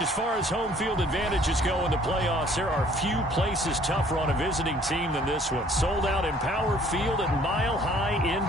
As far as home field advantages go in the playoffs, there are few places tougher on a visiting team than this one. Sold out Empower Field at Mile High in...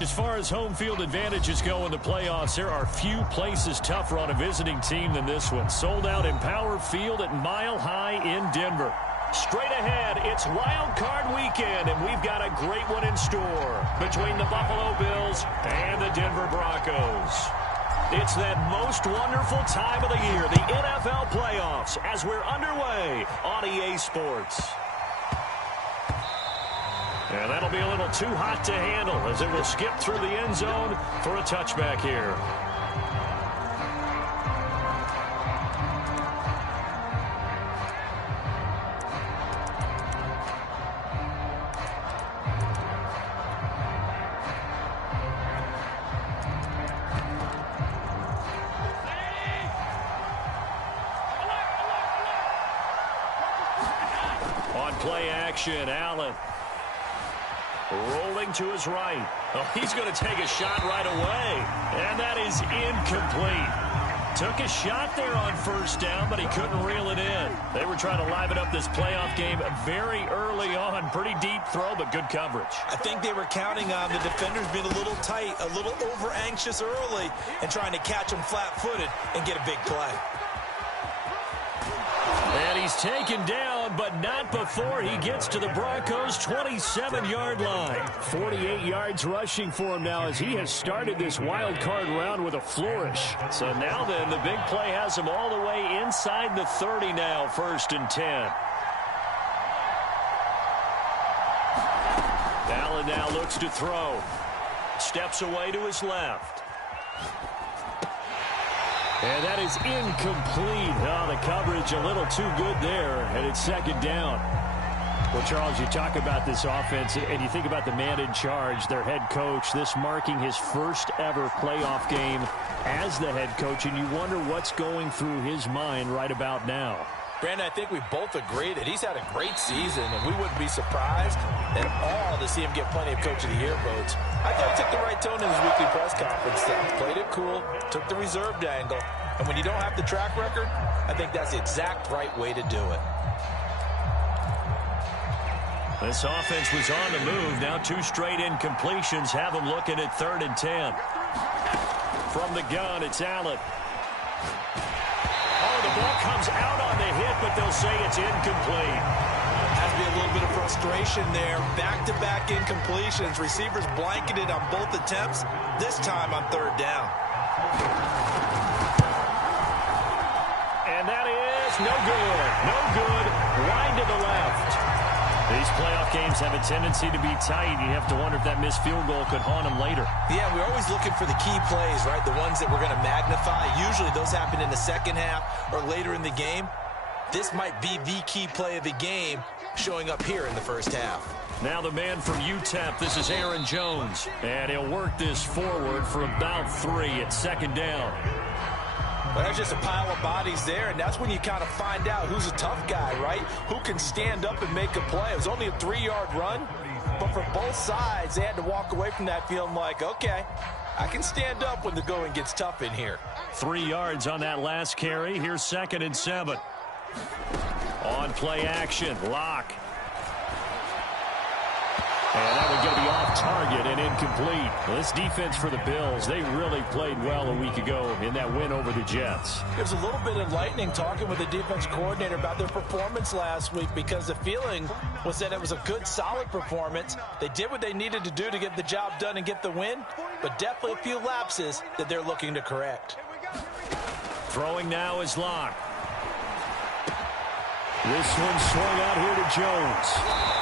As far as home field advantages go in the playoffs, there are few places tougher on a visiting team than this one. Sold out Empower Field at Mile High in Denver. Straight ahead, it's Wild Card Weekend, and we've got a great one in store between the Buffalo Bills and the Denver Broncos. It's that most wonderful time of the year, the NFL playoffs, as we're underway on EA Sports. And that'll be a little too hot to handle as it will skip through the end zone for a touchback here. On play action, Allen. Rolling to his right. Oh, he's going to take a shot right away. And that is incomplete. Took a shot there on first down, but he couldn't reel it in. They were trying to liven up this playoff game very early on. Pretty deep throw, but good coverage. I think they were counting on the defenders being a little tight, a little over-anxious early, and trying to catch them flat-footed and get a big play. And he's taken down, but not before he gets to the Broncos' 27-yard line. 48 yards rushing for him now as he has started this wild card round with a flourish. So now then, the big play has him all the way inside the 30 now, 1st and 10. Allen now looks to throw. Steps away to his left. And that is incomplete. Oh, the coverage a little too good there, and it's 2nd down. Well, Charles, you talk about this offense, and you think about the man in charge, their head coach, this marking his first ever playoff game as the head coach, and you wonder what's going through his mind right about now. Brandon, I think we both agree that he's had a great season, and we wouldn't be surprised at all to see him get plenty of Coach of the Year votes. I thought he took the right tone in his weekly press conference. Played it cool, took the reserved angle, and when you don't have the track record, I think that's the exact right way to do it. This offense was on the move. Now 2 straight incompletions have them looking at 3rd and 10. From the gun, it's Allen. The ball comes out on the hit, but they'll say it's incomplete. Has to be a little bit of frustration there. Back-to-back incompletions. Receivers blanketed on both attempts, this time on 3rd down. And that is no good. No good. Wide to the left. These playoff games have a tendency to be tight. You have to wonder if that missed field goal could haunt them later. Yeah, we're always looking for the key plays, right? The ones that we're going to magnify. Usually those happen in the second half or later in the game. This might be the key play of the game showing up here in the first half. Now the man from UTEP, this is Aaron Jones. And he'll work this forward for about 3 at 2nd down. Well, there's just a pile of bodies there, and that's when you kind of find out who's a tough guy, right? Who can stand up and make a play. It was only a 3-yard run, but for both sides, they had to walk away from that feeling like, okay, I can stand up when the going gets tough in here. 3 yards on that last carry. Here's 2nd and 7. On play action, Locke. And that would go be off target and incomplete. Well, this defense for the Bills, they really played well a week ago in that win over the Jets. It was a little bit enlightening talking with the defense coordinator about their performance last week because the feeling was that it was a good, solid performance. They did what they needed to do to get the job done and get the win, but definitely a few lapses that they're looking to correct. Throwing now is Locke. This one swung out here to Jones.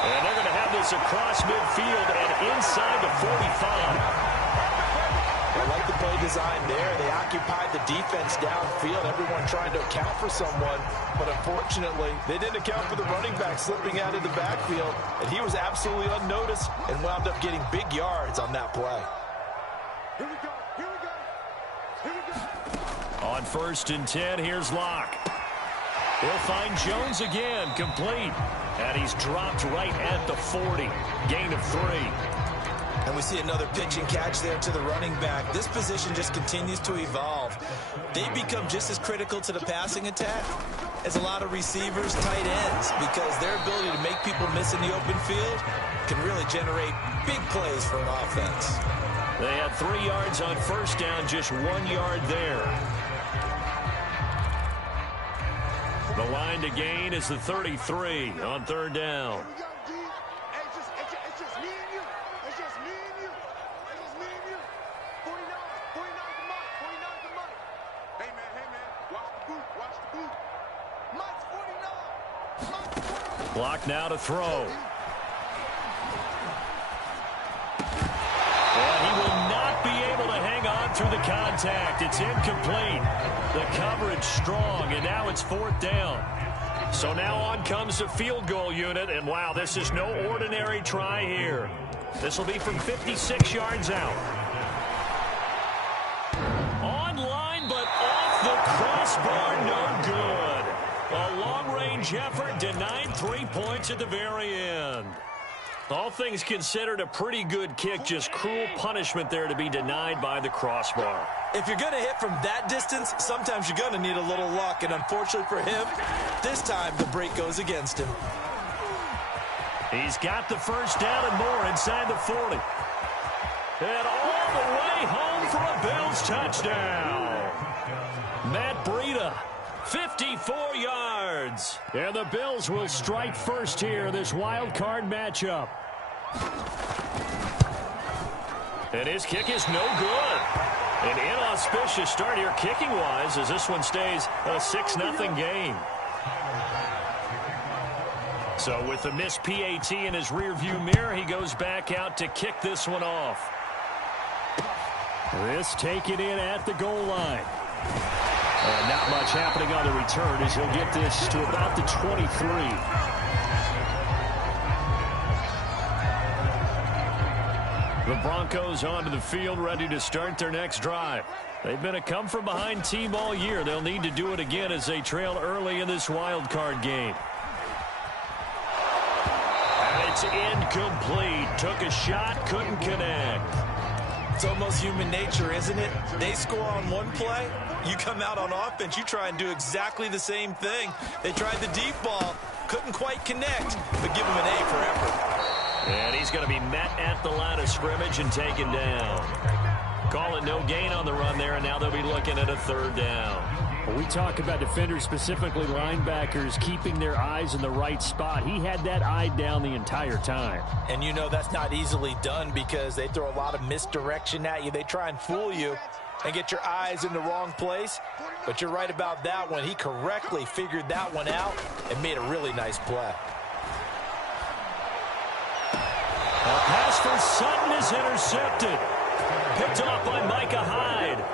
And they're going to have this across midfield and inside the 45. I like the play design there. They occupied the defense downfield, everyone trying to account for someone. But unfortunately, they didn't account for the running back slipping out of the backfield. And he was absolutely unnoticed and wound up getting big yards on that play. Here we go. Here we go. Here we go. On 1st and 10, here's Locke. He'll find Jones again, complete. And he's dropped right at the 40. Gain of 3. And we see another pitch and catch there to the running back. This position just continues to evolve. They become just as critical to the passing attack as a lot of receivers, tight ends, because their ability to make people miss in the open field can really generate big plays for an offense. They had 3 yards on 1st down, just 1 yard there. The line to gain is the 33 on 3rd down. Clock now to throw. And he will not be able to hang on through the contact. It's incomplete. The coverage strong, and now it's 4th down. So now on comes the field goal unit, and wow, this is no ordinary try here. This will be from 56 yards out. On line, but off the crossbar, no good. A long-range effort denied 3 points at the very end. All things considered, a pretty good kick, just cruel punishment there to be denied by the crossbar. If you're going to hit from that distance, sometimes you're going to need a little luck, and unfortunately for him, this time the break goes against him. He's got the 1st down and more inside the 40. And all the way home for a Bills touchdown. Matt Breida, 54 yards. And the Bills will strike first here, this wild card matchup. And his kick is no good. An inauspicious start here kicking-wise as this one stays a 6-0 game. So with the missed PAT in his rearview mirror, he goes back out to kick this one off. This taken in at the goal line. And not much happening on the return as he'll get this to about the 23. The Broncos onto the field, ready to start their next drive. They've been a come-from-behind team all year. They'll need to do it again as they trail early in this wild card game. And it's incomplete. Took a shot, couldn't connect. It's almost human nature, isn't it? They score on one play, you come out on offense, you try and do exactly the same thing. They tried the deep ball, couldn't quite connect, but give them an A for effort. And he's going to be met at the line of scrimmage and taken down. Call it no gain on the run there, and now they'll be looking at a 3rd down. Well, we talk about defenders, specifically linebackers, keeping their eyes in the right spot. He had that eye down the entire time. And you know that's not easily done because they throw a lot of misdirection at you. They try and fool you and get your eyes in the wrong place. But you're right about that one. He correctly figured that one out and made a really nice play. A pass for Sutton is intercepted. Picked off by Micah Hyde.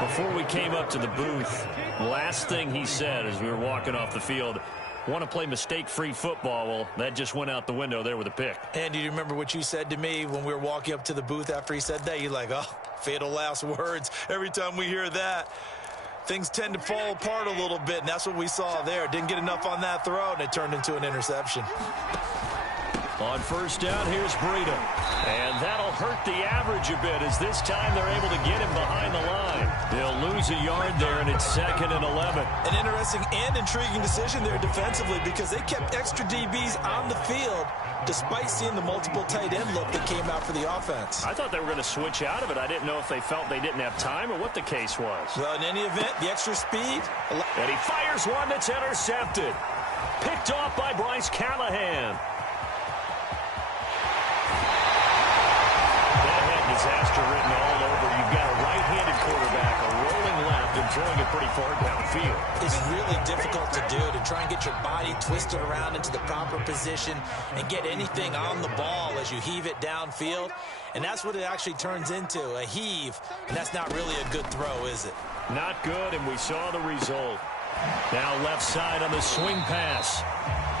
Before we came up to the booth, last thing he said as we were walking off the field, want to play mistake-free football. Well, that just went out the window there with a pick. And do you remember what you said to me when we were walking up to the booth after he said that? You're like, oh, fatal last words. Every time we hear that, things tend to fall apart a little bit, and that's what we saw there. Didn't get enough on that throw, and it turned into an interception. On 1st down, here's Breida. And that'll hurt the average a bit as this time they're able to get him behind the line. They'll lose a yard there, and it's 2nd and 11. An interesting and intriguing decision there defensively because they kept extra DBs on the field despite seeing the multiple tight end look that came out for the offense. I thought they were going to switch out of it. I didn't know if they felt they didn't have time or what the case was. Well, in any event, the extra speed. And he fires one that's intercepted. Picked off by Bryce Callahan. Disaster written all over. You've got a right-handed quarterback, a rolling left, and throwing it pretty far downfield. field. It's really difficult to do, to try and get your body twisted around into the proper position and get anything on the ball as you heave it downfield. And that's what it actually turns into, a heave. And that's not really a good throw, is it? Not good, and we saw the result. Now left side on the swing pass.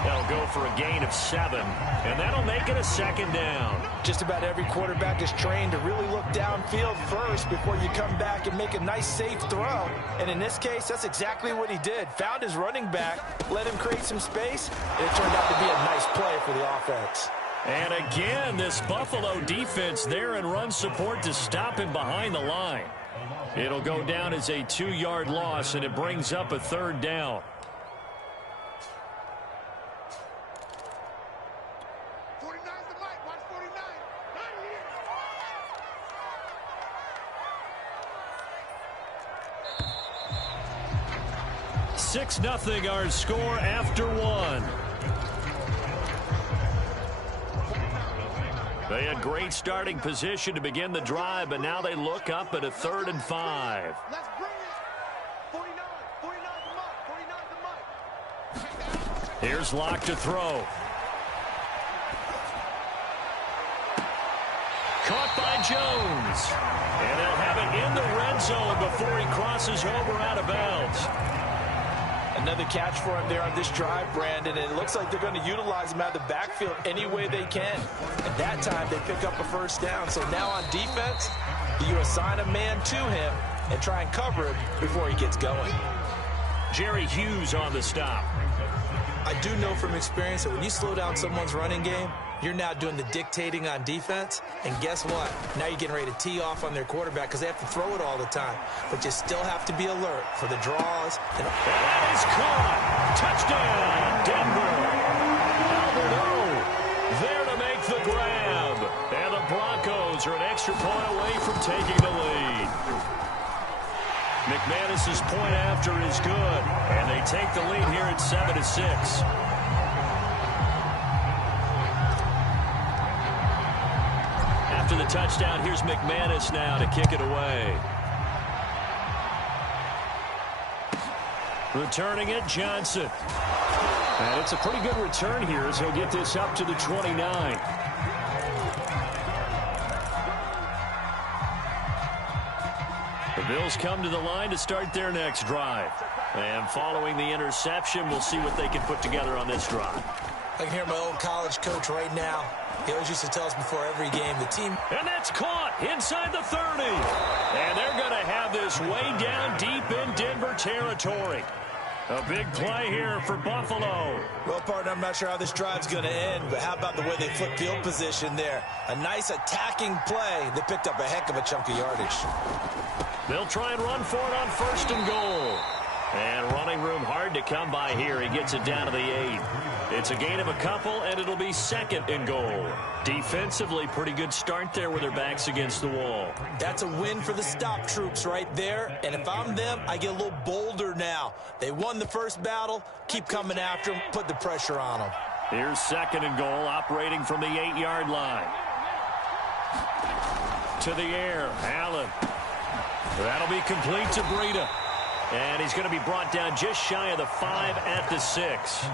They'll go for a gain of 7, and that'll make it a second down. Just about every quarterback is trained to really look downfield first before you come back and make a nice, safe throw. And in this case, that's exactly what he did. Found his running back, let him create some space, and it turned out to be a nice play for the offense. And again, this Buffalo defense there in run support to stop him behind the line. It'll go down as a 2-yard loss, and it brings up a 3rd down. 49's the mic. Watch 49. Right here. 6-0 our score after 1. They had great starting position to begin the drive, but now they look up at a 3rd and 5. Let's bring it. 49. 49's the mic. 49's the mic. Here's Locke to throw. Caught by Jones. And they'll have it in the red zone before he crosses over out of bounds. Another catch for him there on this drive, Brandon, and it looks like they're going to utilize him out of the backfield any way they can. At that time, they pick up a 1st down. So now on defense, you assign a man to him and try and cover him before he gets going. Jerry Hughes on the stop. I do know from experience that when you slow down someone's running game, you're now doing the dictating on defense. And guess what? Now you're getting ready to tee off on their quarterback because they have to throw it all the time. But you still have to be alert for the draws. And that is caught. Touchdown, Denver. Albert O there to make the grab. And the Broncos are an extra point away from taking the lead. McManus's point after is good. And they take the lead here at 7-6. After the touchdown, here's McManus now to kick it away. Returning it, Johnson. And it's a pretty good return here as he'll get this up to the 29. The Bills come to the line to start their next drive. And following the interception, we'll see what they can put together on this drive. I can hear my old college coach right now. He always used to tell us before every game, the team... And that's caught inside the 30. And they're going to have this way down deep in Denver territory. A big play here for Buffalo. Well, partner, I'm not sure how this drive's going to end, but how about the way they flip field position there? A nice attacking play. They picked up a heck of a chunk of yardage. They'll try and run for it on 1st and goal. And running room hard to come by here. He gets it down to the 8. It's a gain of a couple, and it'll be 2nd and goal. Defensively, pretty good start there with their backs against the wall. That's a win for the stop troops right there. And if I'm them, I get a little bolder now. They won the first battle. Keep coming after them. Put the pressure on them. Here's 2nd and goal, operating from the 8-yard line. To the air, Allen. That'll be complete to Breida. And he's going to be brought down just shy of the 5 at the 6.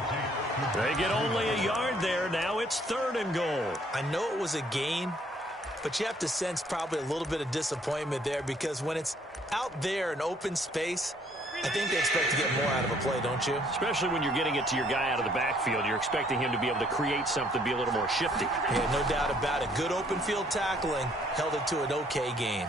They get only a yard there. Now it's 3rd and goal. I know it was a gain, but you have to sense probably a little bit of disappointment there because when it's out there in open space, I think they expect to get more out of a play, don't you? Especially when you're getting it to your guy out of the backfield. You're expecting him to be able to create something, be a little more shifty. Yeah, no doubt about it. Good open field tackling held it to an okay gain.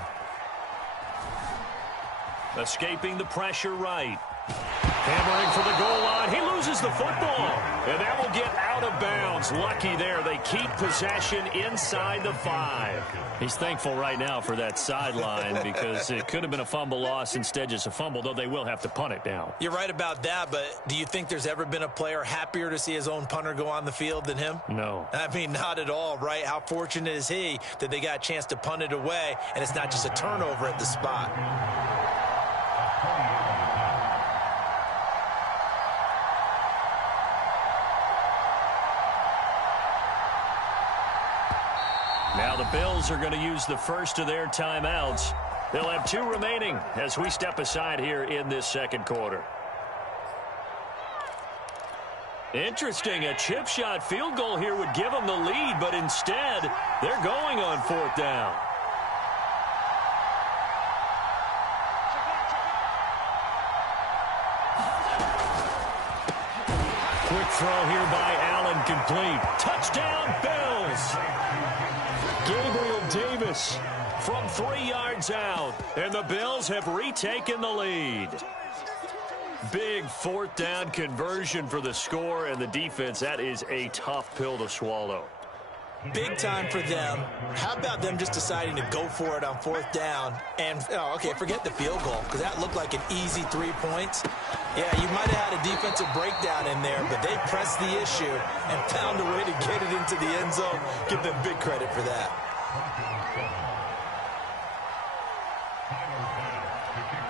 Escaping the pressure right. Hammering for the goal line. He loses the football. And that will get out of bounds. Lucky there. They keep possession inside the 5. He's thankful right now for that sideline because it could have been a fumble loss, instead just a fumble, though they will have to punt it now. You're right about that, but do you think there's ever been a player happier to see his own punter go on the field than him? No. I mean, not at all, right? How fortunate is he that they got a chance to punt it away, and it's not just a turnover at the spot. Now the Bills are going to use the first of their timeouts. They'll have 2 remaining as we step aside here in this second quarter. Interesting. A chip shot field goal here would give them the lead, but instead they're going on 4th down. Quick throw here by Allen, complete. Touchdown, Bills. Gabriel Davis from 3 yards out, and the Bills have retaken the lead. Big 4th down conversion for the score, and the defense, that is a tough pill to swallow. Big time for them. How about them just deciding to go for it on 4th down? And, okay, forget the field goal, because that looked like an easy 3 points. Yeah, you might have had a defensive breakdown in there, but they pressed the issue and found a way to get it into the end zone. Give them big credit for that.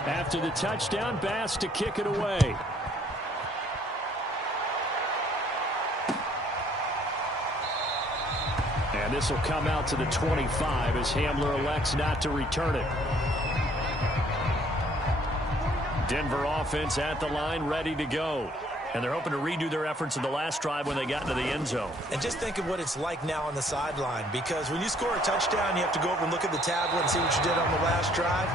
After the touchdown, Bass to kick it away. And this will come out to the 25 as Hamler elects not to return it. Denver offense at the line, ready to go. And they're hoping to redo their efforts in the last drive when they got into the end zone. And just think of what it's like now on the sideline, because when you score a touchdown, you have to go over and look at the tablet and see what you did on the last drive.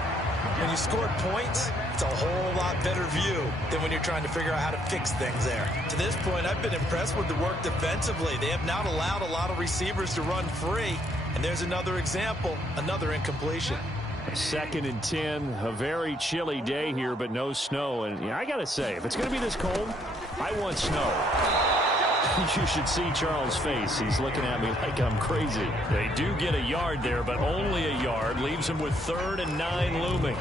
When you scored points, it's a whole lot better view than when you're trying to figure out how to fix things there. To this point, I've been impressed with the work defensively. They have not allowed a lot of receivers to run free. And there's another example, another incompletion. 2nd and 10, a very chilly day here, but no snow. And I got to say, if it's going to be this cold, I want snow. You should see Charles' face. He's looking at me like I'm crazy. They do get a yard there, but only a yard. Leaves them with 3rd and 9 looming.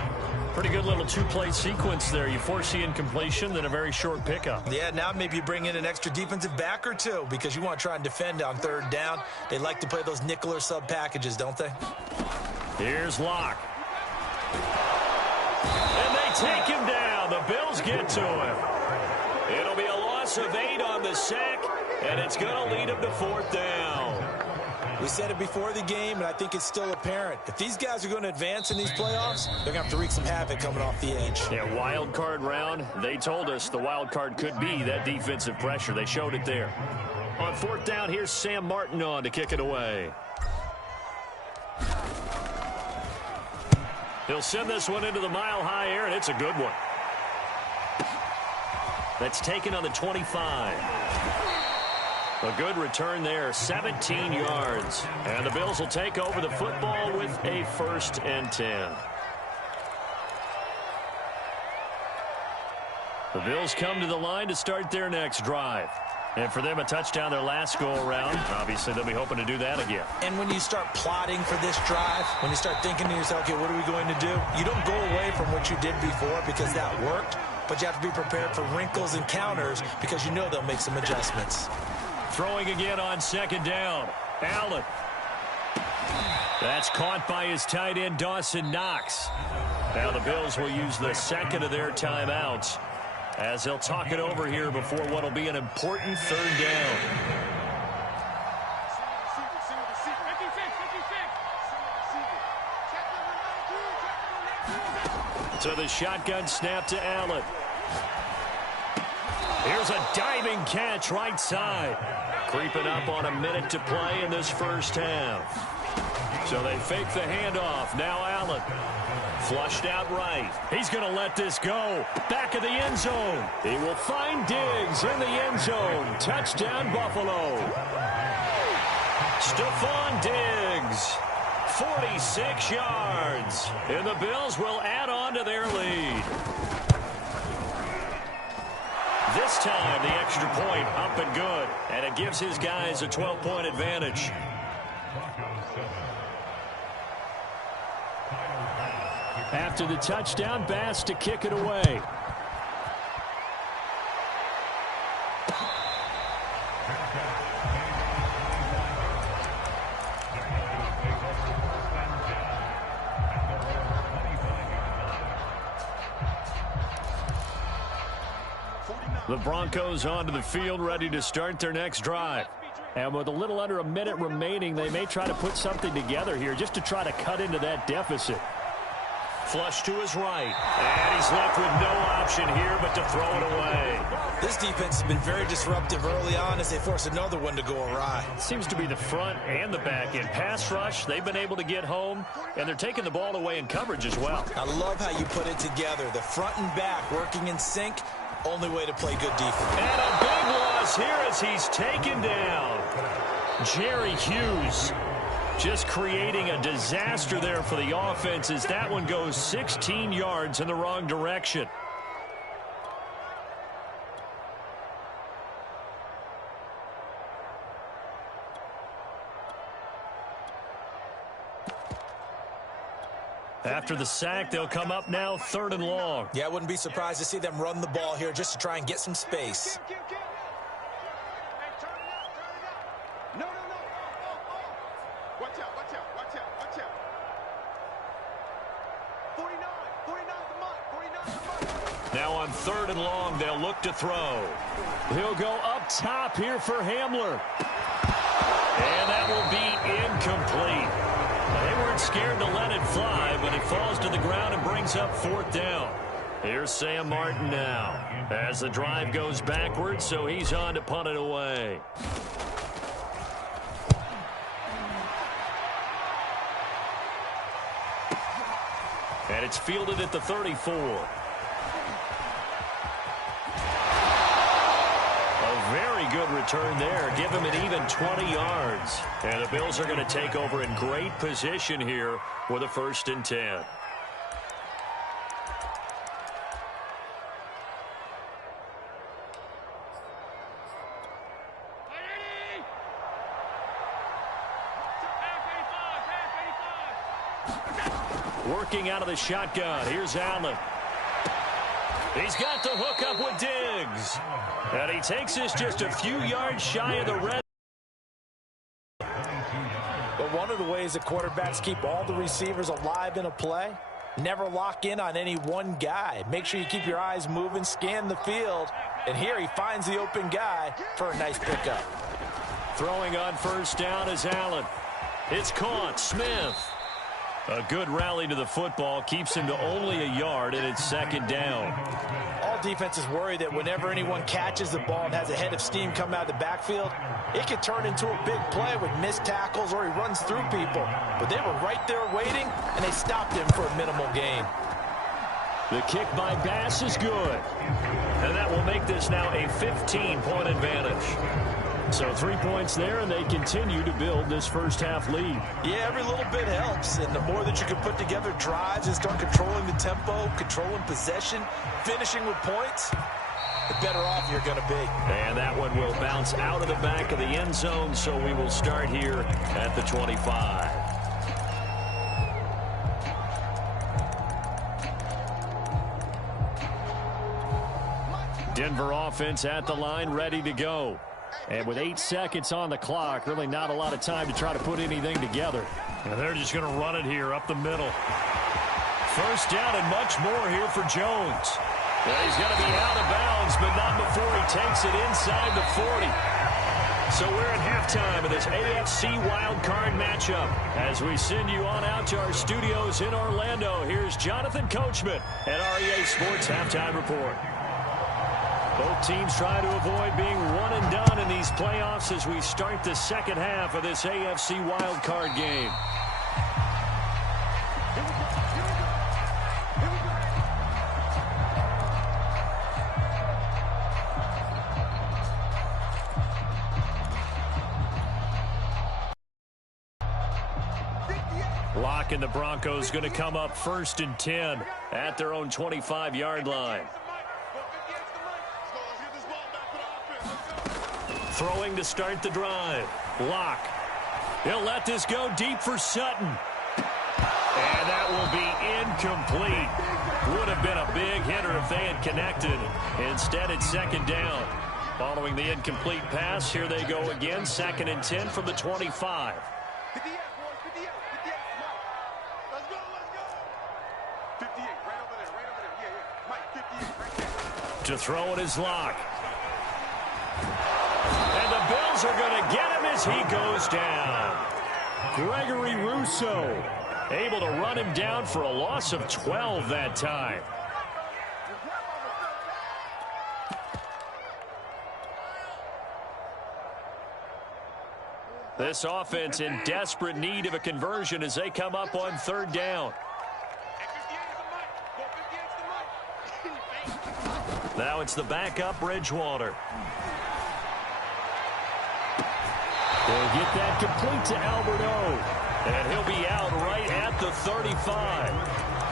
Pretty good little 2-play sequence there. You force the incompletion, then a very short pickup. Yeah, now maybe you bring in an extra defensive back or 2 because you want to try and defend on 3rd down. They like to play those nickel or sub packages, don't they? Here's Locke. And they take him down. The Bills get to him. It'll be a loss of 8 on the sack, and it's going to lead them to 4th down. We said it before the game, and I think it's still apparent. If these guys are going to advance in these playoffs, they're going to have to wreak some havoc coming off the edge. Yeah, wild card round. They told us the wild card could be that defensive pressure. They showed it there. On 4th down, here's Sam Martin on to kick it away. He'll send this one into the mile-high air, and it's a good one. That's taken on the 25. A good return there, 17 yards. And the Bills will take over the football with a 1st and 10. The Bills come to the line to start their next drive. And for them, a touchdown their last go-around. Obviously, they'll be hoping to do that again. And when you start plotting for this drive, when you start thinking to yourself, okay, what are we going to do? You don't go away from what you did before because that worked, but you have to be prepared for wrinkles and counters because you know they'll make some adjustments. Throwing again on 2nd down. Allen. That's caught by his tight end, Dawson Knox. Now the Bills will use the 2nd of their timeouts as they'll talk it over here before what will be an important 3rd down. So the shotgun snap to Allen. Here's a diving catch right side. Creeping up on a minute to play in this first half. So they fake the handoff. Now Allen. Flushed out right. He's going to let this go. Back of the end zone. He will find Diggs in the end zone. Touchdown, Buffalo. Stephon Diggs. 46 yards. And the Bills will add on to their lead. This time, the extra point up and good. And it gives his guys a 12-point advantage. After the touchdown, Bass to kick it away. The Broncos onto the field, ready to start their next drive. And with a little under a minute remaining, they may try to put something together here just to try to cut into that deficit. Flush to his right. And he's left with no option here but to throw it away. This defense has been very disruptive early on as they force another one to go awry. Seems to be the front and the back end. Pass rush, they've been able to get home, and they're taking the ball away in coverage as well. I love how you put it together. The front and back working in sync, only way to play good defense. And a big loss here as he's taken down. Jerry Hughes just creating a disaster there for the offense as that one goes 16 yards in the wrong direction. After the sack, they'll come up now 3rd and long. Yeah, I wouldn't be surprised to see them run the ball here just to try and get some space. Hey, turn it out. No. Watch out. 49 the mark. Now on 3rd and long, they'll look to throw. He'll go up top here for Hamler. And that will be incomplete. They weren't scared to let it fly, but it falls to the ground and brings up 4th down. Here's Sam Martin now as the drive goes backwards, so he's on to punt it away. And it's fielded at the 34. Very good return there. Give him an even 20 yards. And the Bills are going to take over in great position here with a 1st and 10. Working out of the shotgun. Here's Allen. He's got the hook up with Diggs. And he takes this just a few yards shy of the red. But one of the ways that quarterbacks keep all the receivers alive in a play, never lock in on any one guy. Make sure you keep your eyes moving, scan the field. And here he finds the open guy for a nice pickup. Throwing on 1st down is Allen. It's caught. Smith. A good rally to the football keeps him to only a yard, and it's 2nd down. All defenses worry that whenever anyone catches the ball and has a head of steam come out of the backfield, it could turn into a big play with missed tackles or he runs through people. But they were right there waiting, and they stopped him for a minimal gain. The kick by Bass is good. And that will make this now a 15-point advantage. So 3 points there, and they continue to build this first-half lead. Yeah, every little bit helps, and the more that you can put together drives and start controlling the tempo, controlling possession, finishing with points, the better off you're going to be. And that one will bounce out of the back of the end zone, so we will start here at the 25. Denver offense at the line, ready to go. And with 8 seconds on the clock, really not a lot of time to try to put anything together. And they're just going to run it here up the middle. 1st down and much more here for Jones. Well, he's going to be out of bounds, but not before he takes it inside the 40. So we're at halftime of this AFC wildcard matchup. As we send you on out to our studios in Orlando, here's Jonathan Coachman at REA Sports Halftime Report. Both teams try to avoid being one and done in these playoffs as we start the 2nd half of this AFC wildcard game. Lock and the Broncos going to come up 1st and 10 at their own 25-yard line. Throwing to start the drive. Lock. He'll let this go deep for Sutton. And that will be incomplete. Would have been a big hitter if they had connected. Instead, it's 2nd down. Following the incomplete pass, here they go again. 2nd and 10 from the 25. To throw it is Lock. And the Bills are going to get him as he goes down. Gregory Rousseau Able to run him down for a loss of 12 that time. This offense in desperate need of a conversion as they come up on third down. Now it's the backup Bridgewater. They'll get that complete to Alberto. And he'll be out right at the 35.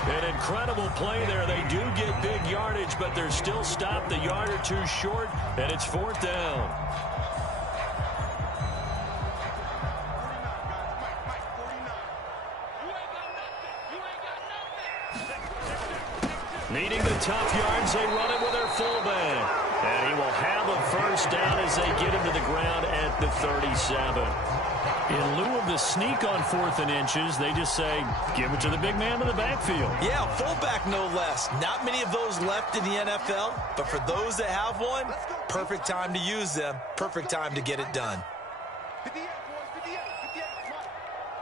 An incredible play there. They do get big yardage, but they're still stopped a yard or two short, and it's fourth down. Needing the tough yards, they run it with their fullback. And he will have a first down as they get him to the ground at the 37. In lieu of the sneak on 4th and inches, they just say, give it to the big man in the backfield. Yeah, fullback no less. Not many of those left in the NFL, but for those that have one, perfect time to use them, perfect time to get it done. 58, boys, 58, 58.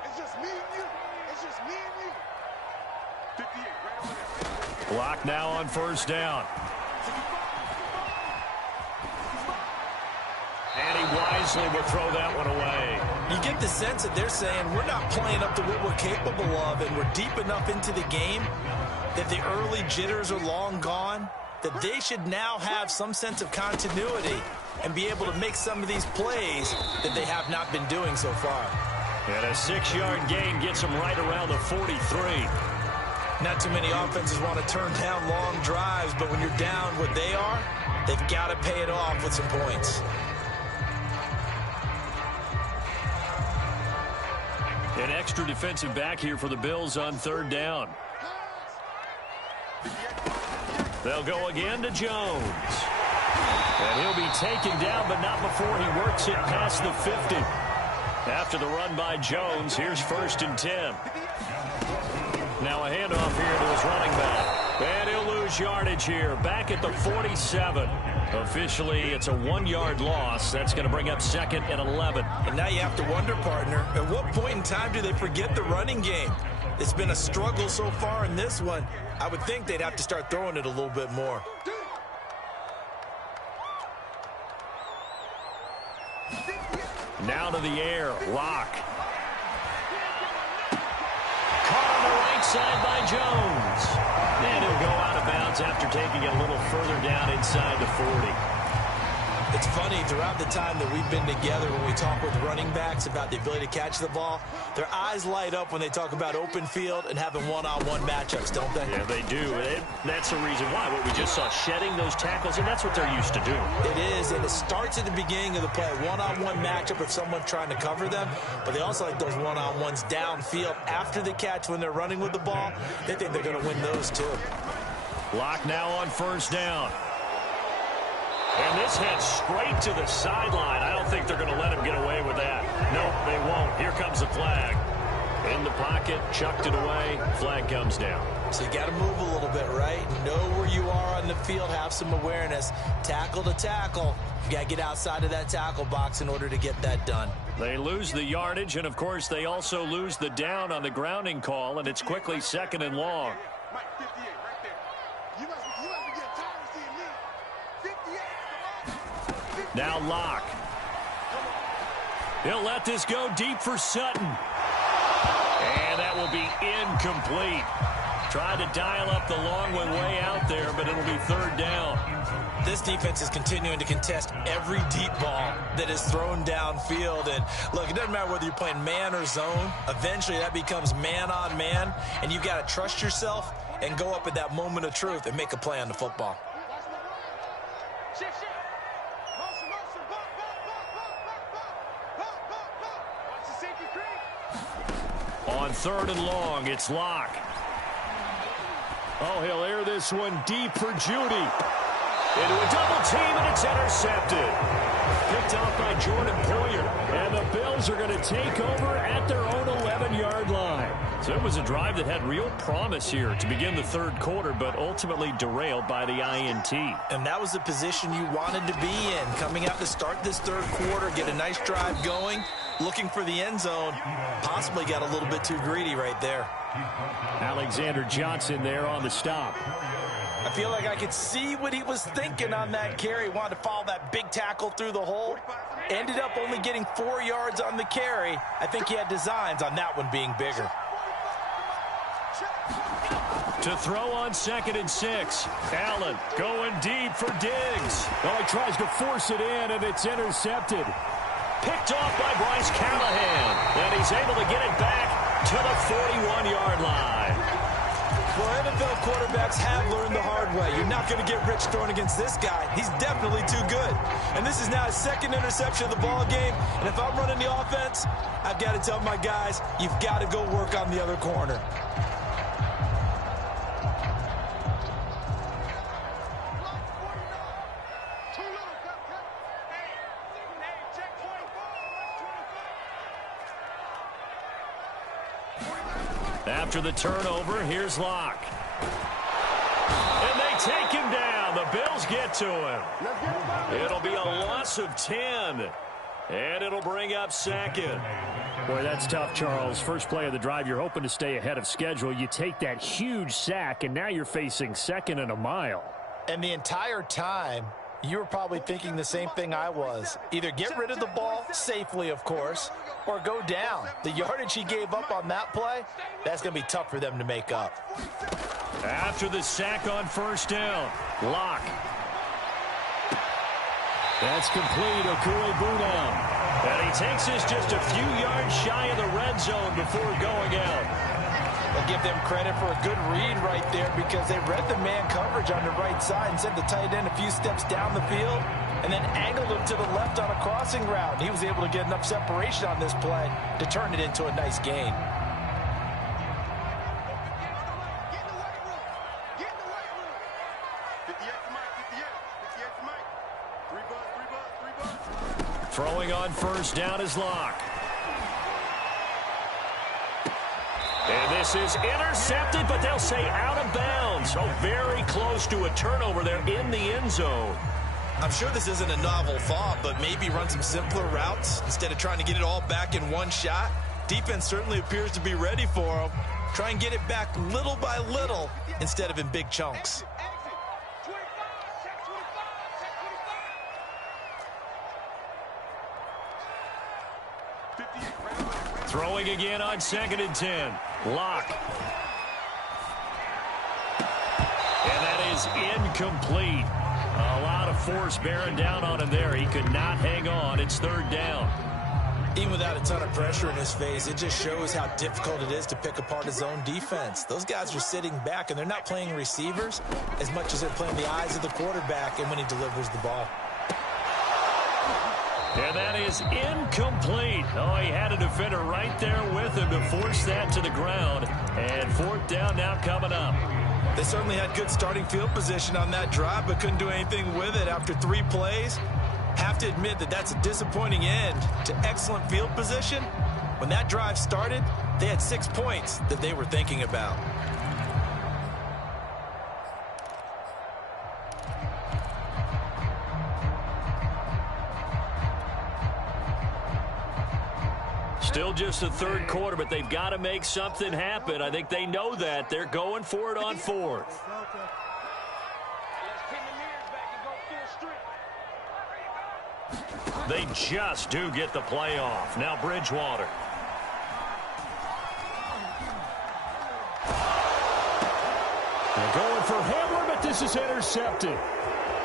It's just me and you. It's just me and you. 58, right over there. Block now on first down. And he wisely will throw that one away. You get the sense that they're saying we're not playing up to what we're capable of, and we're deep enough into the game that the early jitters are long gone, that they should now have some sense of continuity and be able to make some of these plays that they have not been doing so far. And a 6-yard gain gets them right around the 43. Not too many offenses want to turn down long drives, but when you're down what they are, they've got to pay it off with some points. An extra defensive back here for the Bills on third down. They'll go again to Jones. And he'll be taken down, but not before he works it past the 50. After the run by Jones, here's 1st and 10. Now a handoff here to his running back. And he'll lose yardage here, back at the 47. Officially, it's a 1-yard loss. That's going to bring up 2nd and 11. And now you have to wonder, partner, at what point in time do they forget the running game? It's been a struggle so far in this one. I would think they'd have to start throwing it a little bit more. Now to the air, Locke. Caught on the right side by Jones. And he'll go out of bounds after taking it a little further down inside the 40. It's funny, throughout the time that we've been together, when we talk with running backs about the ability to catch the ball, their eyes light up when they talk about open field and having one-on-one matchups, don't they? Yeah, they do. That's the reason why. What we just saw, shedding those tackles, and that's what they're used to doing. It is, and it starts at the beginning of the play. One-on-one matchup with someone trying to cover them, but they also like those one-on-ones downfield after the catch when they're running with the ball. They think they're going to win those too. Lock now on first down. And this heads straight to the sideline. I don't think they're going to let him get away with that. Nope, they won't. Here comes the flag. In the pocket, chucked it away. Flag comes down. So you got to move a little bit, right? Know where you are on the field. Have some awareness. Tackle to tackle. You got to get outside of that tackle box in order to get that done. They lose the yardage, and, of course, they also lose the down on the grounding call, and it's quickly 2nd and long. Mike, 58, right there. You must be getting tired of seeing me. 58. Now Locke. He'll let this go deep for Sutton. And that will be incomplete. Tried to dial up the long one way out there, but it'll be 3rd down. This defense is continuing to contest every deep ball that is thrown downfield. And, look, it doesn't matter whether you're playing man or zone. Eventually that becomes man on man, and you've got to trust yourself and go up at that moment of truth and make a play on the football. On 3rd and long, it's Locke. Oh, he'll air this one deep for Judy. Into a double team, and it's intercepted. Picked off by Jordan Poyer. And the Bills are going to take over at their own 11-yard line. So it was a drive that had real promise here to begin the 3rd quarter, but ultimately derailed by the INT. And that was the position you wanted to be in. Coming out to start this 3rd quarter, get a nice drive going, looking for the end zone. Possibly got a little bit too greedy right there. Alexander Johnson there on the stop. I feel like I could see what he was thinking on that carry. Wanted to follow that big tackle through the hole. Ended up only getting 4 yards on the carry. I think he had designs on that one being bigger. To throw on 2nd and 6. Allen going deep for Diggs. Oh, he tries to force it in, and it's intercepted. Picked off by Bryce Callahan. And he's able to get it back to the 41-yard line. Well, NFL quarterbacks have learned the hard way. You're not going to get rich throwing against this guy. He's definitely too good. And this is now his 2nd interception of the ball game. And if I'm running the offense, I've got to tell my guys, you've got to go work on the other corner. After the turnover, here's Locke. And they take him down. The Bills get to him. It'll be a loss of 10. And it'll bring up 2nd. Boy, that's tough, Charles. First play of the drive, you're hoping to stay ahead of schedule. You take that huge sack, and now you're facing 2nd and a mile. And the entire time, you were probably thinking the same thing I was. Either get rid of the ball, safely, of course, or go down. The yardage he gave up on that play, that's going to be tough for them to make up. After the sack on 1st down, Locke. That's complete, Okure-Bunam. And he takes this just a few yards shy of the red zone before going out. I'll give them credit for a good read right there because they read the man coverage on the right side and sent the tight end a few steps down the field and then angled him to the left on a crossing route. He was able to get enough separation on this play to turn it into a nice gain. Throwing on 1st down is Locke. And this is intercepted, but they'll say out of bounds. Oh, very close to a turnover there in the end zone. I'm sure this isn't a novel thought, but maybe run some simpler routes instead of trying to get it all back in one shot. Defense certainly appears to be ready for them. Try and get it back little by little instead of in big chunks. Throwing again on 2nd and 10. Locke. And that is incomplete. A lot of force bearing down on him there. He could not hang on. It's 3rd down. Even without a ton of pressure in his face, it just shows how difficult it is to pick apart his own defense. Those guys are sitting back, and they're not playing receivers as much as they're playing the eyes of the quarterback and when he delivers the ball. And that is incomplete. Oh, he had a defender right there with him to force that to the ground. And 4th down now coming up. They certainly had good starting field position on that drive, but couldn't do anything with it after 3 plays. Have to admit that that's a disappointing end to excellent field position. When that drive started, they had 6 points that they were thinking about. Still just the 3rd quarter, but they've got to make something happen. I think they know that. They're going for it on 4th. They just do get the play off. Now Bridgewater. They're going for Hamler, but this is intercepted.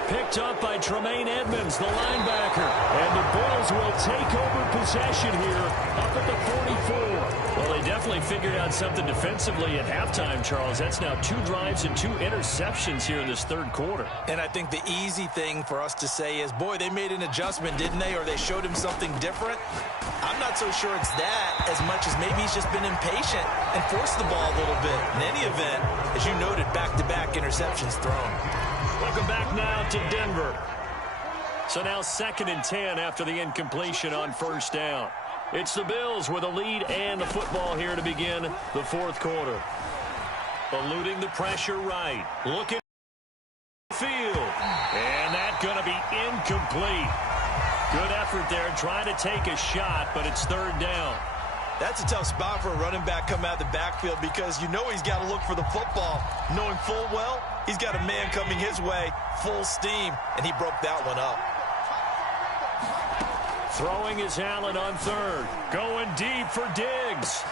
Picked up by Tremaine Edmonds, the linebacker. And the Bills will take over possession here up at the 44. Well, they definitely figured out something defensively at halftime, Charles. That's now 2 drives and 2 interceptions here in this 3rd quarter. And I think the easy thing for us to say is, boy, they made an adjustment, didn't they? Or they showed him something different. I'm not so sure it's that as much as maybe he's just been impatient and forced the ball a little bit. In any event, as you noted, back-to-back interceptions thrown. Welcome back now to Denver. So now 2nd and 10 after the incompletion on 1st down. It's the Bills with a lead and the football here to begin the 4th quarter. Eluding the pressure right. Looking field. And that's going to be incomplete. Good effort there trying to take a shot, but it's 3rd down. That's a tough spot for a running back coming out of the backfield because you know he's got to look for the football, knowing full well he's got a man coming his way, full steam, and he broke that one up. Throwing is Allen on third. Going deep for Diggs.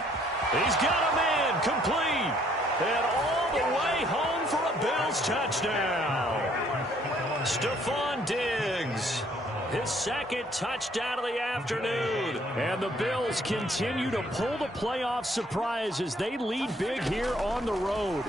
He's got a man complete. And all the way home for a Bills touchdown. Stephon Diggs. His second touchdown of the afternoon. And the Bills continue to pull the playoff surprise as they lead big here on the road.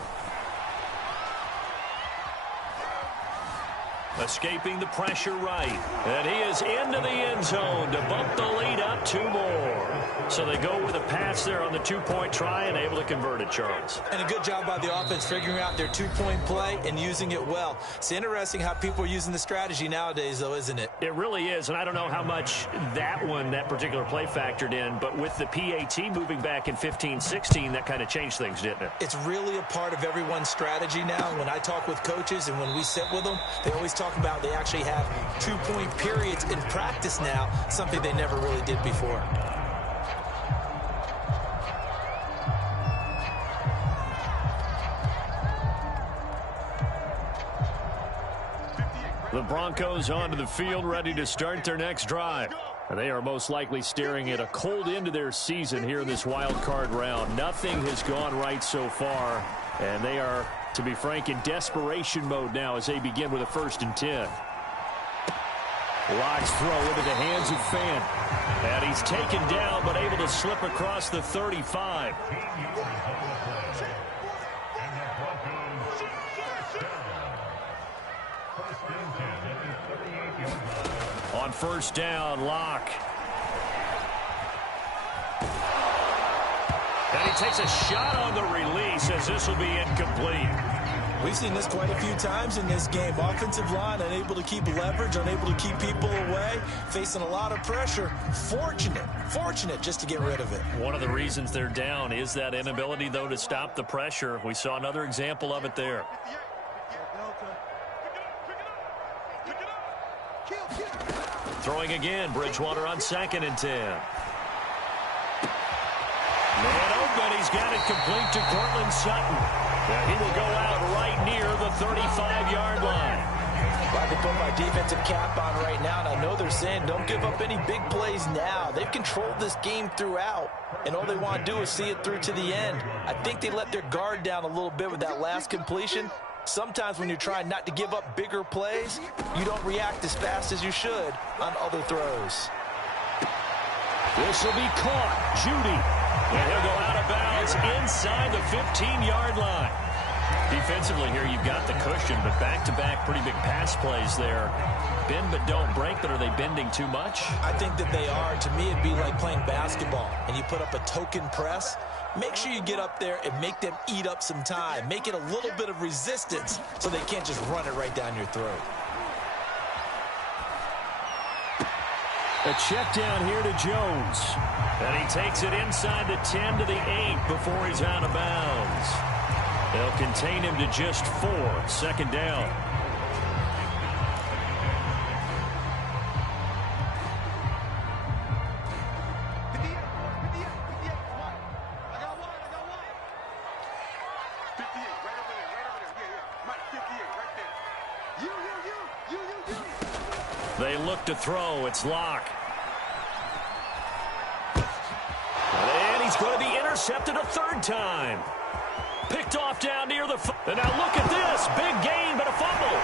Escaping the pressure right. And he is into the end zone to bump the lead up 2 more. So they go with a pass there on the 2-point try and able to convert it, Charles. And a good job by the offense figuring out their 2-point play and using it well. It's interesting how people are using the strategy nowadays, though, isn't it? It really is, and I don't know how much that particular play factored in, but with the PAT moving back in 15-16, that kind of changed things, didn't it? It's really a part of everyone's strategy now. When I talk with coaches and when we sit with them, they always talk about they actually have 2-point periods in practice now, something they never really did before. The Broncos onto the field, ready to start their next drive. And they are most likely staring at a cold end to their season here in this wild card round. Nothing has gone right so far, and they are, to be frank, in desperation mode now as they begin with a 1st and 10. Locke's throw into the hands of Fant. And he's taken down, but able to slip across the 35. On 1st down, Locke. And he takes a shot on the release as this will be incomplete. We've seen this quite a few times in this game. Offensive line unable to keep leverage, unable to keep people away, facing a lot of pressure. Fortunate just to get rid of it. One of the reasons they're down is that inability, though, to stop the pressure. We saw another example of it there. Throwing again, Bridgewater on 2nd and 10. Man open, he's got it complete to Cortland Sutton. And he will go out right near the 35-yard line. Glad to put my defensive cap on right now, and I know they're saying don't give up any big plays now. They've controlled this game throughout, and all they want to do is see it through to the end. I think they let their guard down a little bit with that last completion. Sometimes when you're trying not to give up bigger plays, you don't react as fast as you should on other throws. This will be caught. Judy. And he'll go out of bounds inside the 15-yard line. Defensively here, you've got the cushion, but back-to-back pretty big pass plays there. Bend but don't break, but are they bending too much? I think that they are. To me, it'd be like playing basketball, and you put up a token press. Make sure you get up there and make them eat up some time. Make it a little bit of resistance so they can't just run it right down your throat. A check down here to Jones. And he takes it inside the 10 to the 8 before he's out of bounds. They'll contain him to just 4. 2nd down. They look to throw. It's Locke. And he's going to be intercepted a 3rd time. Picked off down near the... And now look at this. Big gain, but a fumble.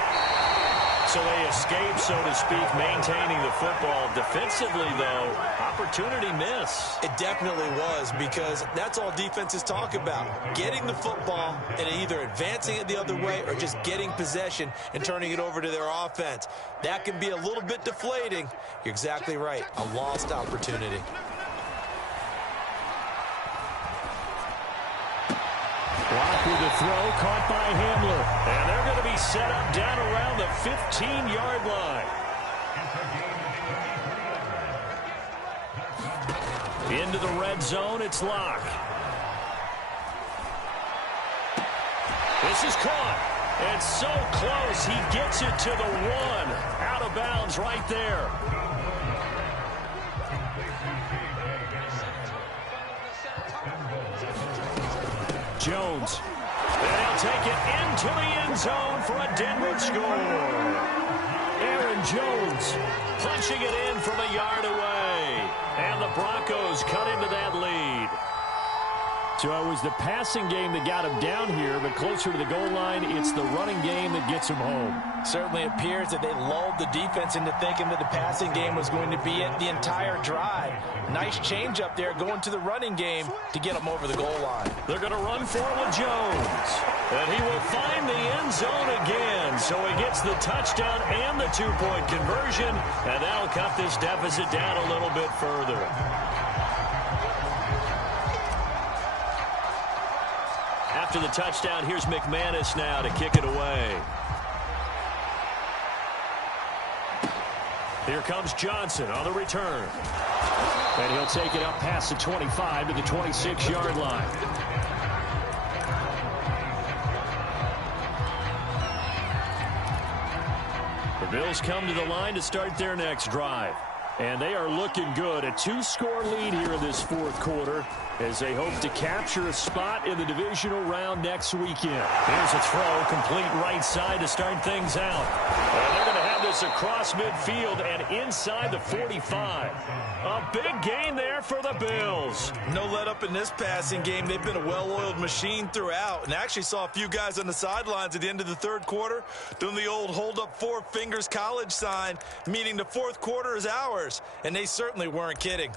So they escape, so to speak, maintaining the football. Defensively, though, opportunity miss. It definitely was, because that's all defenses talk about. Getting the football and either advancing it the other way or just getting possession and turning it over to their offense. That can be a little bit deflating. You're exactly right. A lost opportunity. Block with the throw, caught by Hamler. And they're going to be set up down around the 15-yard line. Into the red zone, it's Locke. This is caught. And so close, he gets it to the 1. Out of bounds right there. Jones. And he'll take it into the end zone for a Denver score. Aaron Jones punching it in from a yard away. And the Broncos cut into that lead. So it was the passing game that got him down here, but closer to the goal line, it's the running game that gets him home. Certainly appears that they lulled the defense into thinking that the passing game was going to be it the entire drive. Nice change up there going to the running game to get them over the goal line. They're going to run for it with Jones. And he will find the end zone again. So he gets the touchdown and the two-point conversion. And that'll cut this deficit down a little bit further. After the touchdown, here's McManus now to kick it away. Here comes Johnson on the return. And he'll take it up past the 25 to the 26-yard line. The Bills come to the line to start their next drive. And they are looking good. A two-score lead here in this fourth quarter as they hope to capture a spot in the divisional round next weekend. Here's a throw, complete right side to start things out. And they're going to have this across midfield and inside the 45. A big gain there for the Bills. No let up in this passing game. They've been a well-oiled machine throughout. And actually saw a few guys on the sidelines at the end of the third quarter doing the old hold up four fingers college sign, meaning the fourth quarter is ours. And they certainly weren't kidding.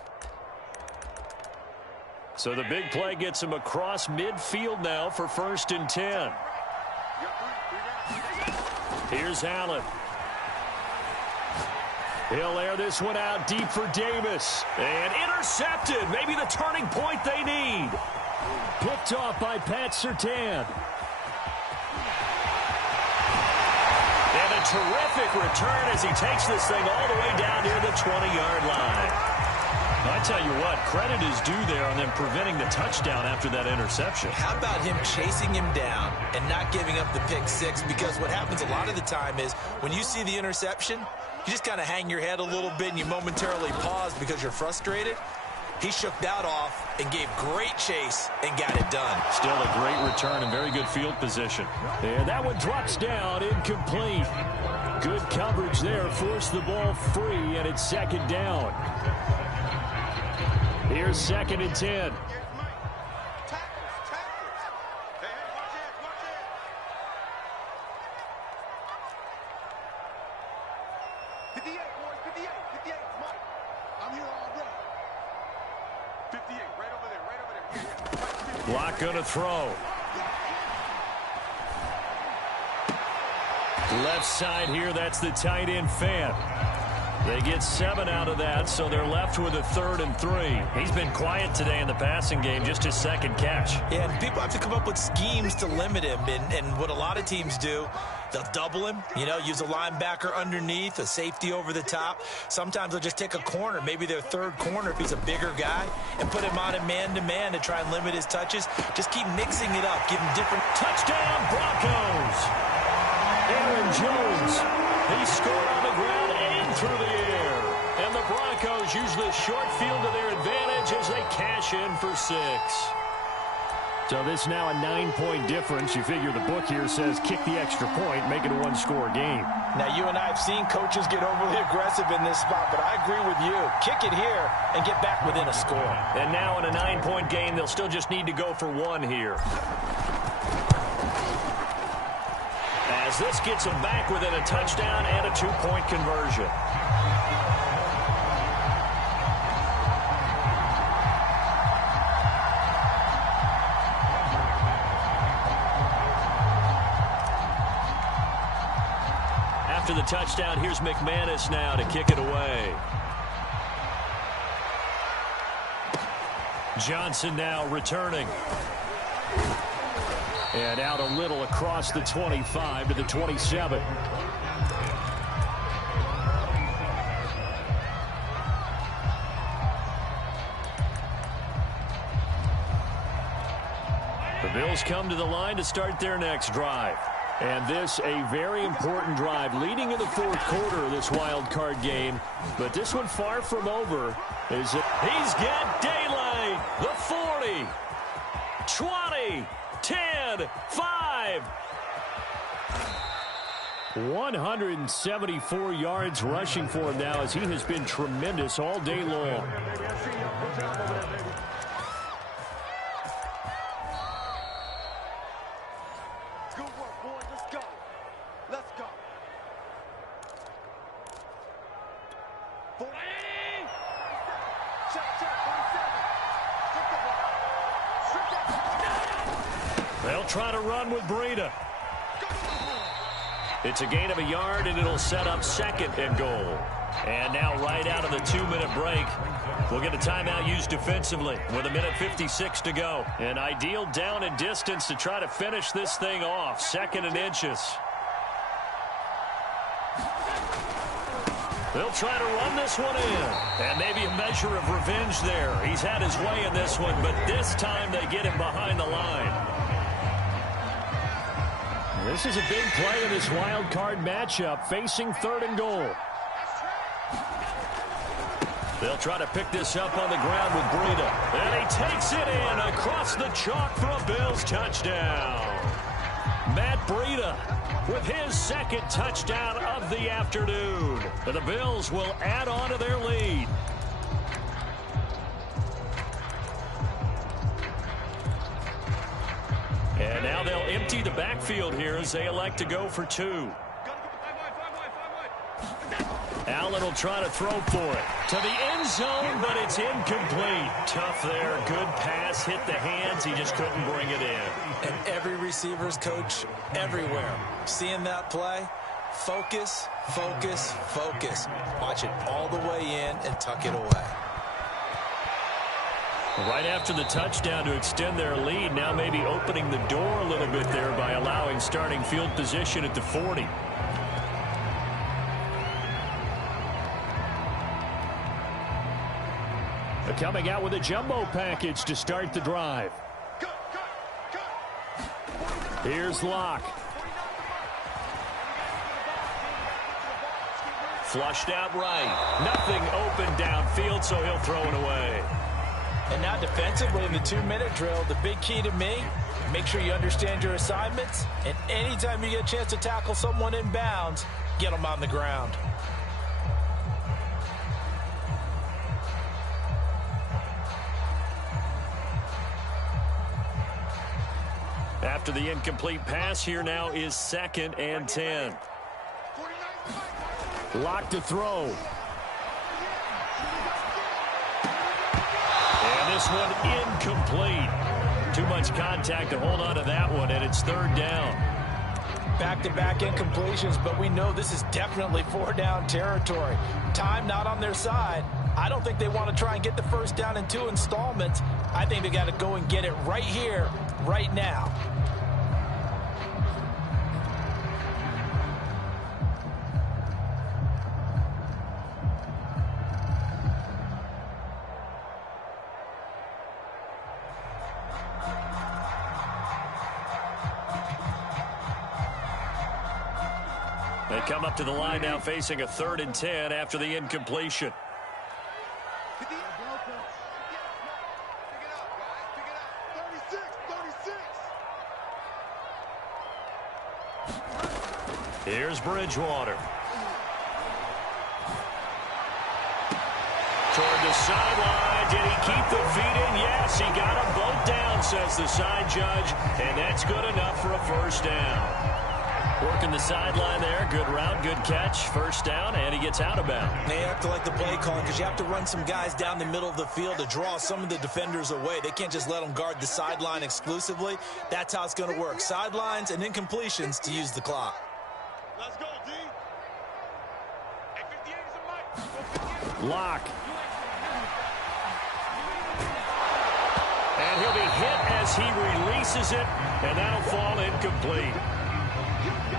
So the big play gets him across midfield now for 1st and 10. Here's Allen. He'll air this one out deep for Davis. And intercepted. Maybe the turning point they need. Picked off by Pat Surtain. And a terrific return as he takes this thing all the way down near the 20-yard line. I tell you what, credit is due there on them preventing the touchdown after that interception. How about him chasing him down and not giving up the pick six? Because what happens a lot of the time is when you see the interception, you just kind of hang your head a little bit and you momentarily pause because you're frustrated. He shook that off and gave great chase and got it done. Still a great return and very good field position. And that one drops down, incomplete. Good coverage there, forced the ball free, and it's 2nd down. Here's 2nd and 10. Block gonna throw. Left side here, that's the tight end Fant. They get 7 out of that, so they're left with a 3rd and 3. He's been quiet today in the passing game, just his 2nd catch. Yeah, and people have to come up with schemes to limit him, and what a lot of teams do, they'll double him, use a linebacker underneath, a safety over the top. Sometimes they'll just take a corner, maybe their 3rd corner if he's a bigger guy, and put him on a man-to-man to try and limit his touches. Just keep mixing it up, give him different. Touchdown, Broncos! Aaron Jones, he scored on the ground and through the air. And the Broncos use the short field to their advantage as they cash in for 6. So this now a 9-point difference. You figure the book here says kick the extra point, make it a 1-score game. Now, you and I have seen coaches get overly aggressive in this spot, but I agree with you. Kick it here and get back within a score. And now in a 9-point game, they'll still just need to go for 1 here. As this gets them back within a touchdown and a 2-point conversion. After the touchdown, here's McManus now to kick it away. Johnson now returning. And out a little across the 25 to the 27. The Bills come to the line to start their next drive. And this a very important drive leading in the fourth quarter of this wild card game. But this one far from over. He's got daylight. The 40, 20, 10, 5. 174 yards rushing for him now as he has been tremendous all day long. Good work, boys. Let's go. Let's go. 40. Check, 47. They'll try to run with Breida. It's a gain of a yard, and it'll set up 2nd and goal. And now right out of the 2-minute break, we'll get a timeout used defensively with 1:56 to go. An ideal down and distance to try to finish this thing off. 2nd and inches. They'll try to run this one in. And maybe a measure of revenge there. He's had his way in this one, but this time they get him behind the line. This is a big play in this wild card matchup, facing 3rd and goal. They'll try to pick this up on the ground with Breida. And he takes it in across the chalk for a Bills touchdown. Matt Breida with his 2nd touchdown of the afternoon. And the Bills will add on to their lead. And now they'll empty the backfield here as they elect to go for 2. Allen will try to throw for it. To the end zone, but it's incomplete. Tough there. Good pass. Hit the hands. He just couldn't bring it in. And every receiver's coach everywhere. Seeing that play, focus, focus, focus. Watch it all the way in and tuck it away. Right after the touchdown to extend their lead, now maybe opening the door a little bit there by allowing starting field position at the 40. They're coming out with a jumbo package to start the drive. Here's Locke. Flushed out right. Nothing open downfield, so he'll throw it away. And now defensively in the 2-minute drill, the big key to me, make sure you understand your assignments. And anytime you get a chance to tackle someone in bounds, get them on the ground. After the incomplete pass, here now is 2nd and 10. Locke to throw. And this one incomplete. Too much contact to hold on to that one, and it's 3rd down. Back-to-back incompletions, but we know this is definitely 4-down territory. Time not on their side. I don't think they want to try and get the 1st down in 2 installments. I think they got to go and get it right here, right now. They come up to the line now facing a 3rd and 10 after the incompletion. Here's Bridgewater. Toward the sideline. Did he keep the feet in? Yes, he got them both down, says the side judge. And that's good enough for a 1st down. Working the sideline there. Good route, good catch. 1st down, and he gets out of bounds. They have to like the play calling because you have to run some guys down the middle of the field to draw some of the defenders away. They can't just let them guard the sideline exclusively. That's how it's going to work. Sidelines and incompletions to use the clock. Let's go, D. Hey, 58 is a mic. Locke. And he'll be hit as he releases it, and that'll fall incomplete.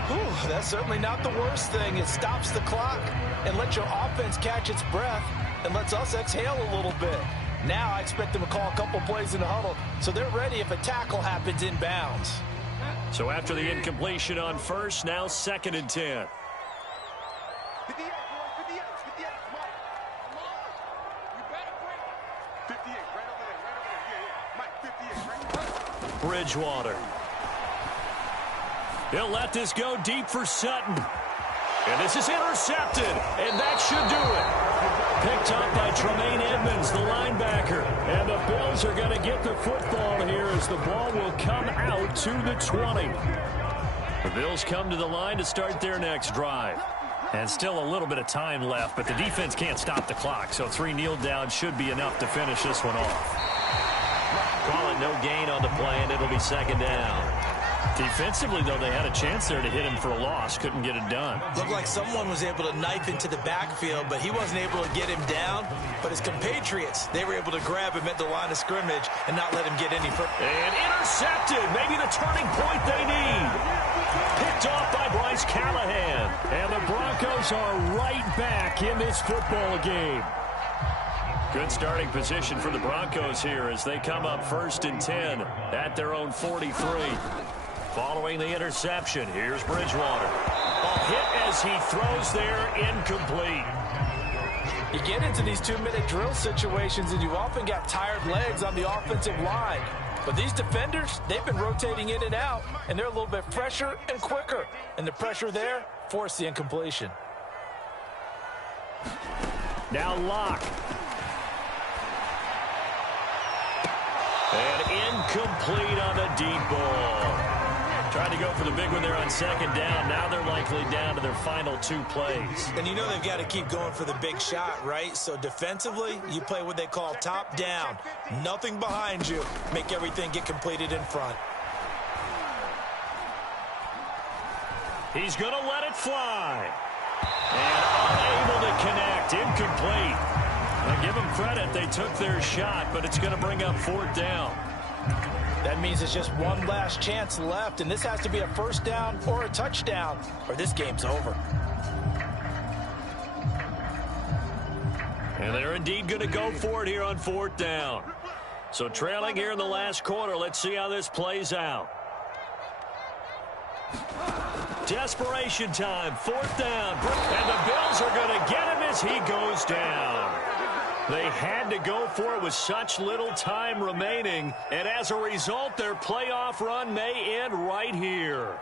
Whew, that's certainly not the worst thing. It stops the clock and lets your offense catch its breath and lets us exhale a little bit. Now I expect them to call a couple plays in the huddle so they're ready if a tackle happens in bounds. So after the incompletion on 1st, now 2nd and 10. 58, boys, 58, 58, come on. Come on. You better bring it. 58, right over there, yeah, Mike, 58, right Bridgewater. He'll let this go deep for Sutton. And this is intercepted, and that should do it. Picked up by Tremaine Edmonds, the linebacker. And the Bills are going to get the football here as the ball will come out to the 20. The Bills come to the line to start their next drive. And still a little bit of time left, but the defense can't stop the clock, so 3 kneel downs should be enough to finish this one off. Call it no gain on the play, and it'll be second down. Defensively, though, they had a chance there to hit him for a loss. Couldn't get it done. Looked like someone was able to knife into the backfield, but he wasn't able to get him down. But his compatriots, they were able to grab him at the line of scrimmage and not let him get any further. And intercepted. Maybe the turning point they need. Picked off by Bryce Callahan. And the Broncos are right back in this football game. Good starting position for the Broncos here as they come up 1st and 10 at their own 43. Following the interception, here's Bridgewater. A hit as he throws there, incomplete. You get into these 2-minute drill situations, and you often got tired legs on the offensive line. But these defenders, they've been rotating in and out, and they're a little bit fresher and quicker. And the pressure there forced the incompletion. Now Locke. And incomplete on the deep ball. Trying to go for the big one there on second down. Now they're likely down to their final 2 plays. And you know they've got to keep going for the big shot, right? So defensively, you play what they call top down. Nothing behind you. Make everything get completed in front. He's going to let it fly. And unable to connect. Incomplete. Now give them credit. They took their shot, but it's going to bring up 4th down. That means there's just one last chance left, and this has to be a first down or a touchdown, or this game's over. And they're indeed going to go for it here on 4th down. So trailing here in the last quarter, let's see how this plays out. Desperation time, 4th down. And the Bills are going to get him as he goes down. They had to go for it with such little time remaining, and as a result, their playoff run may end right here.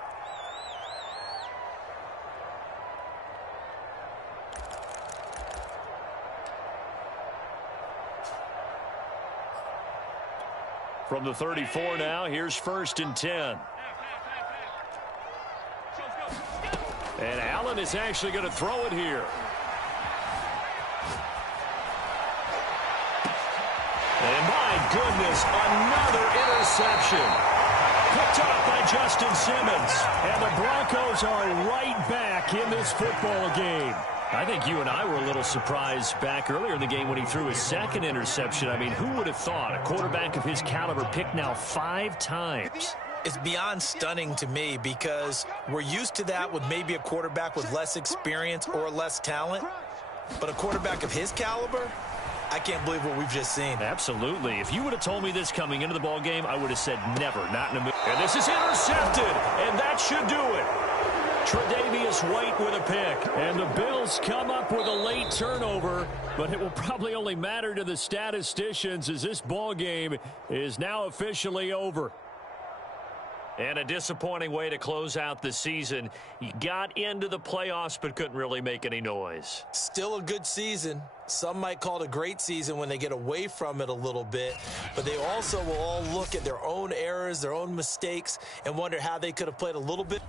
From the 34 now, here's 1st and 10. And Allen is actually going to throw it here. And my goodness, another interception. Picked up by Justin Simmons. And the Broncos are right back in this football game. I think you and I were a little surprised back earlier in the game when he threw his 2nd interception. I mean, who would have thought a quarterback of his caliber picked now 5 times? It's beyond stunning to me because we're used to that with maybe a quarterback with less experience or less talent. But a quarterback of his caliber, I can't believe what we've just seen. Absolutely. If you would have told me this coming into the ball game, I would have said never, not in a minute. And this is intercepted, and that should do it. Tre'Davious White with a pick. And the Bills come up with a late turnover, but it will probably only matter to the statisticians as this ball game is now officially over. And a disappointing way to close out the season. You got into the playoffs but couldn't really make any noise. Still a good season. Some might call it a great season when they get away from it a little bit. But they also will all look at their own errors, their own mistakes, and wonder how they could have played a little bit